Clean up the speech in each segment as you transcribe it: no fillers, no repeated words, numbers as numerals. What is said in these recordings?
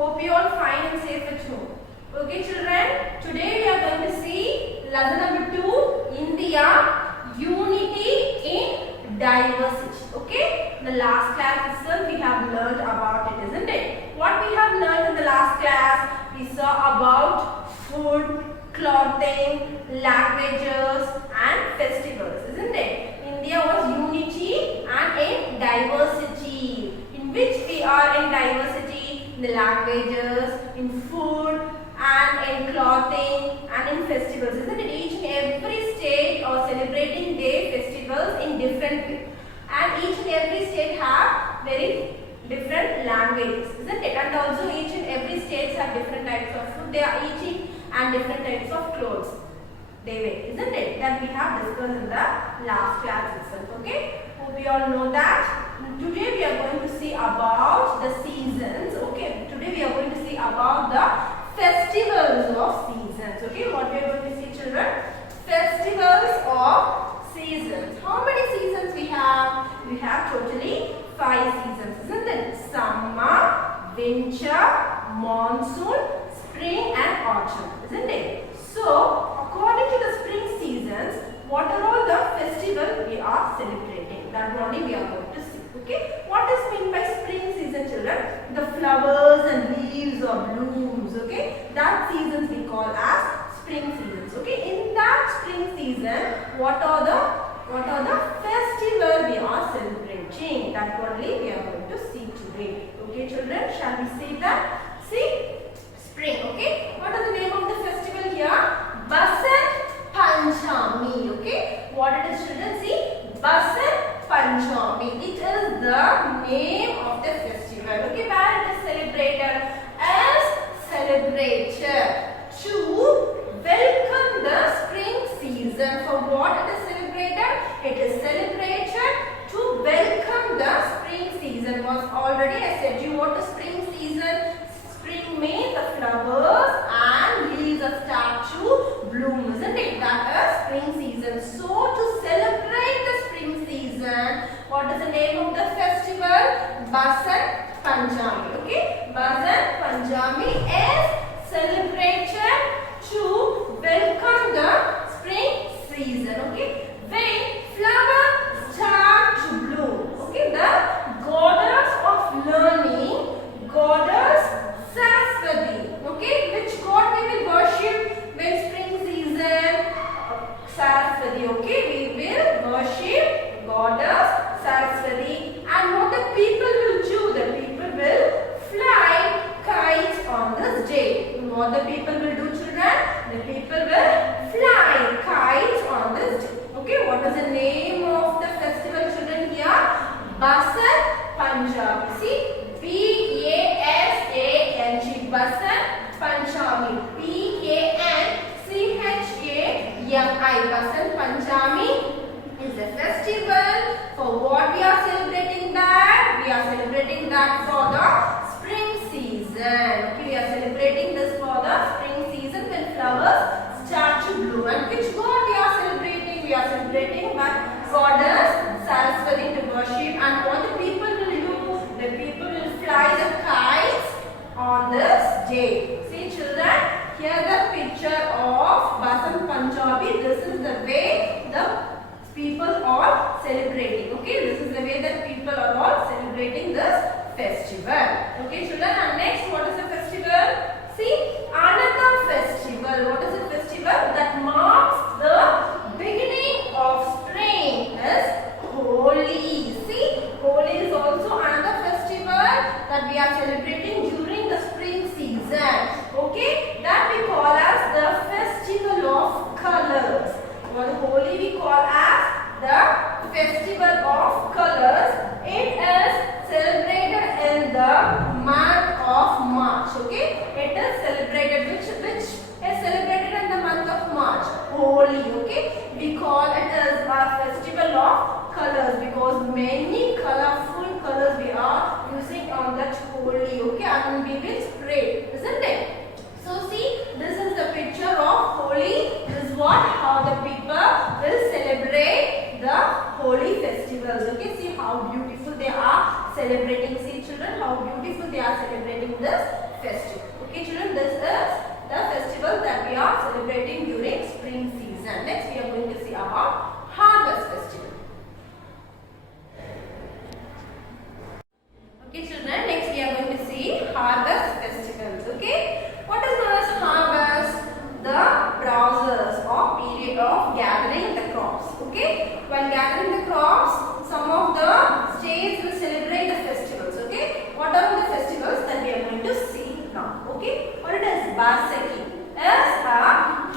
Hope you all fine and safe at home. Okay children, today we are going to see lesson number 2, India, Unity in Diversity. Okay, the last class itself we have learned about it, isn't it? What we have learned in the last class, we saw about food, clothing, languages and festivals, isn't it? India was unity and in diversity. In which we are in diversity? In the languages, in food and in clothing and in festivals, isn't it? Each and every state are celebrating their festivals in different way. And each and every state have very different languages, isn't it? And also each and every states have different types of food they are eating and different types of clothes they wear, isn't it? That we have discussed in the last class itself. Okay, hope we all know that. Today we are going to see about the seasons. Okay, today we are going to see about the festivals of seasons. Okay, what we are going to see, children? Festivals of seasons. How many seasons we have? We have totally 5 seasons, isn't it? Summer, winter, monsoon, spring and autumn, isn't it? So, according to the spring seasons, what are all the festivals we are celebrating? That only we are going to see. Okay, what is meant by spring season, children? The flowers and leaves or blooms. Okay, that seasons we call as spring seasons. Okay, in that spring season, what are the festivals we are celebrating? That only we are going to see today. Okay, children, shall we see that? See, spring. Okay, what is the name of the festival here? Basant Panchami. Okay, what it is, children? See, Basant Panchami. It is the name of the festival. Okay, where it is celebrated? As celebrated to welcome the spring season. For what it is celebrated? It is celebrated to welcome the spring season. Was already I said you what is spring season? Spring means the flowers and leaves start to bloom, isn't it? That is spring season. So to celebrate the spring season, what is the name of the festival? Basant Panchami. Okay, Basant Panchami is celebrated to welcome the spring season. Okay, when flowers start to bloom. Okay, the goddess of learning, goddess Saraswati. Okay, which god we will worship when spring season? Saraswati. Okay, we will worship goddess Saraswati. And what the people will do? The people will fly kites on this day. What the people will do, children? The people will fly kites on this day. Okay, what is the name of the festival, children, here? Basant Panchami. See, Basant Basant Panchami. Panchami. Basant Panchami is a festival. For what we are celebrating that? We are celebrating that for the spring season. Okay, we are celebrating this for the spring season when flowers start to bloom. And which god we are celebrating? We are celebrating by goddess Saraswati to worship. And what the people will do? The people will fly the kites on this day. See, children, here the picture of Basant Panchami. This is the way the people are celebrating. Okay, this is the way that people are all celebrating this festival. Okay, children, and next, what is the festival? See, another festival. What is the festival that marks the beginning of spring? Is Holi. See, Holi is also another festival that we are celebrating during the spring season. Okay, that we call as the festival of colors. What Holi we call as the festival of colors. It is celebrated in the month of March. Okay, it is celebrated which is celebrated in the month of March. Holi. Okay, we call it as a festival of colors because many colorful colors we are using on that Holi. Okay, and we will spray, isn't it? So see, this is the picture of Holi. This is how the people will celebrate the Holi festivals. Okay, see how beautiful they are celebrating. See, children, how beautiful they are celebrating this festival. Okay children, this is the festival that we are celebrating during spring season. Next we are going to see about harvest festival. Okay children, next we are going to see harvest festivals. Okay, what is known as harvest? The process or period of gathering the crops. Okay, while gathering the crops, some of the states will celebrate the festivals. Okay, what are the festivals that we are going to see now? Okay, what it is? Baisakhi is a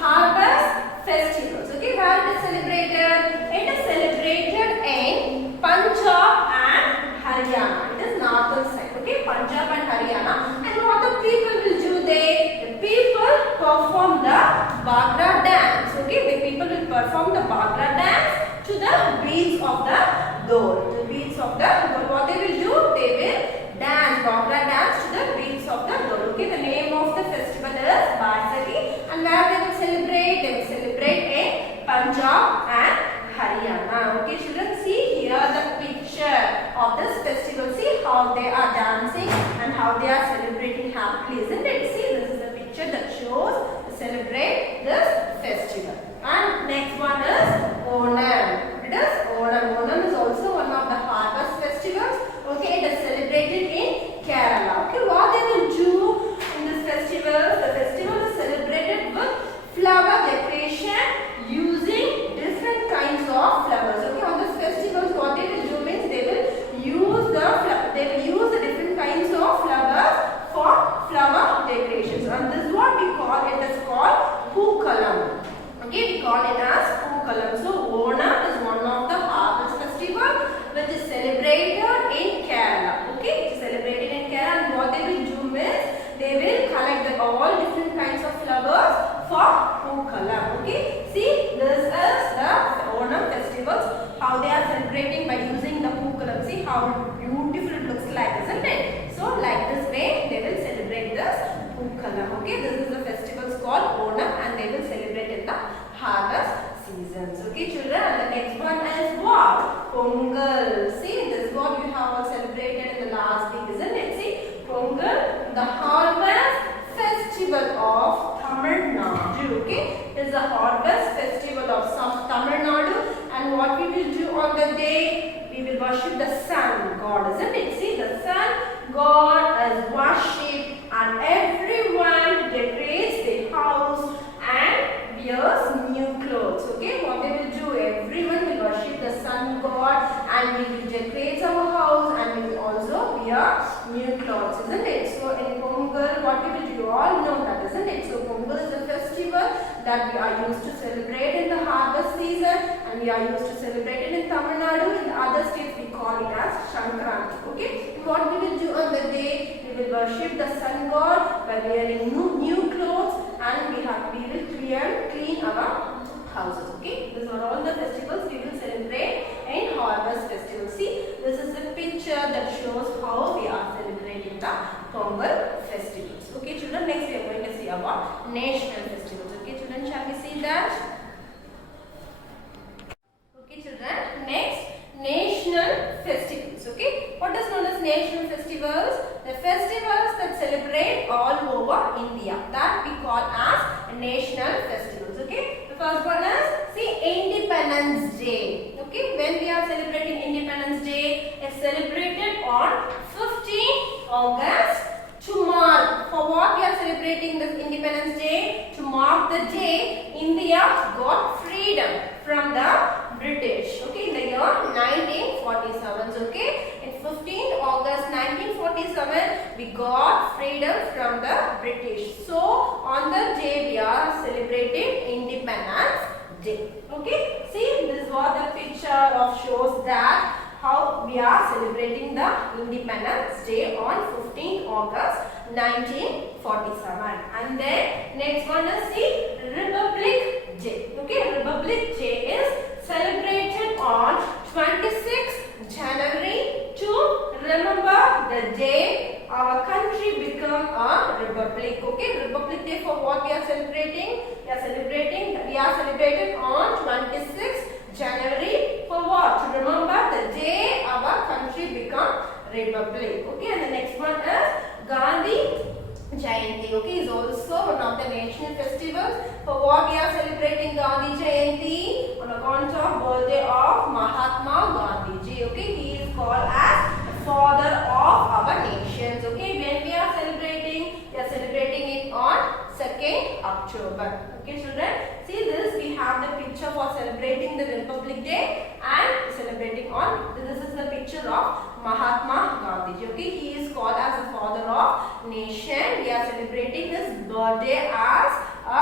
harvest festivals. Okay, where it is celebrated? It is celebrated in Punjab and Haryana. It is northern side. Okay, Punjab and Haryana. And what the people will do there? The people perform the Bhangra dance. Okay, the people will perform the Bhangra dance to the beats of the dole. The beats of the dole. What they will do? They will dance, Bhangra dance to the beats of the dole. Okay, the name of the festival is Baisakhi, and where they will celebrate? They will celebrate in Punjab and Haryana. Okay, children, see here the picture of this festival. See how they are dancing and how they are celebrating happily, isn't it? See, this is the picture that shows to celebrate this festival. And next one is Onam. It is Onam. Onam is also one of the harvest festivals. Okay, it is celebrated in Kerala. Okay, what they will do in this festival? The festival is celebrated with flower decoration using different kinds of flowers. Okay, on this festival, what they will do means they will use the different kinds of flowers for flower decorations. And this is what we call it as called Pookalam. Okay, we call it as Pookalam. So Onam is one of the harvest festival which is celebrated in Kerala. Okay, it is celebrated in Kerala, and what they will do is they will collect all different kinds of flowers for Pookalam. Okay, see, this is the Onam festivals, how they are celebrating by using the Pookalam. See how beautiful it looks like, isn't it? So like this way they will celebrate this Pookalam. Okay, this is the festivals called Onam, and they will celebrate in the harvest seasons. Okay children, and the next one is what? Pongal. See, this is what you have all celebrated in the last week, isn't it? See, Pongal, the harvest festival of Tamil Nadu. Okay, it is the harvest festival of Tamil Nadu, and what we will do on the day, we will worship the sun god, isn't it? See, the sun god is worshipped, and everyone decorates their house and wears new clothes. Okay, what they will do? Everyone will worship the sun god, and we will decorate our house, and we will also wear new clothes, isn't it? So in Pongal, what we will do? You all know that, isn't it? So Pongal is a festival that we are used to celebrate in the harvest season, and we are used to celebrate it in Tamil Nadu. In the other states we call it as Sankranti. Okay, and what we will do on the day? We will worship the sun god by wearing new clothes, and we will clean our houses. Okay, these are all the festivals we will celebrate in harvest festival. See, this is the picture that shows how we are celebrating the Pongal festivals. Okay children, next we are going to see about national festivals. Okay children, shall we see that? Okay children, next national festivals. Okay, what is known as national festivals? The festivals that celebrate all over India, that we call as national festivals. Okay, the first one is, see, Independence Day. Okay, when we are celebrating Independence Day, is celebrated on 15 August to mark. For what we are celebrating this Independence Day? To mark the day India got freedom from the British. Okay, in the year 1947. Okay, in 15 August 1947 we got freedom from the British. So on the day we are celebrating Independence Day. Okay, see, this is what the picture of shows that how we are celebrating the Independence Day on 15 August 1947. And then next one is the Republic Day. Okay, Republic Day is celebrated on 26th January to remember the day our country became a republic. Okay, Republic Day, for what we are celebrating? We are celebrating on 26th January for what? To remember the day our country became republic. Okay, and the next one is Gandhi Jayanti, okay, is also one of the national festivals. For what we are celebrating Gandhi Jayanti? On account of birthday of Mahatma Gandhi ji. Okay, he is called as the father of our nations. Okay, when we are celebrating it on 2nd October. Okay, children, see this. We have the picture for celebrating the Republic Day and celebrating on. This is the picture of Mahatma Gandhi. Okay, he is called as the father of nation. We are celebrating his birthday as a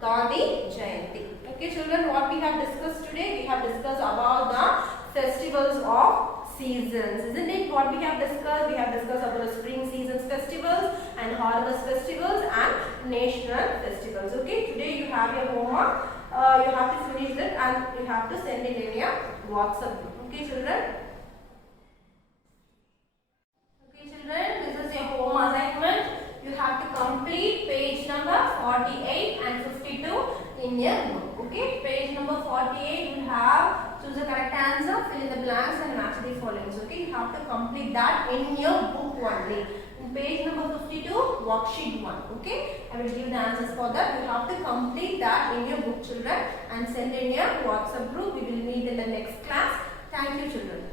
Gandhi Jayanti. Okay, children, what we have discussed today? We have discussed about the festivals of seasons, isn't it? What we have discussed? We have discussed about the spring seasons festivals and harvest festivals and national festivals. Okay, today you have your homework. You have to finish that and you have to send it in your WhatsApp group. Okay, children. Okay, children, this is your home assignment. You have to complete page number 48 and 52 in your book. Okay, page number 48 you have choose the correct answer, fill in the blanks and match the following. Okay, you have to complete that in your book only. In page number 52, worksheet 1. Okay, I will give the answers for that. You have to complete that in your book, children, and send in your WhatsApp group. We will meet in the next class. Thank you, children.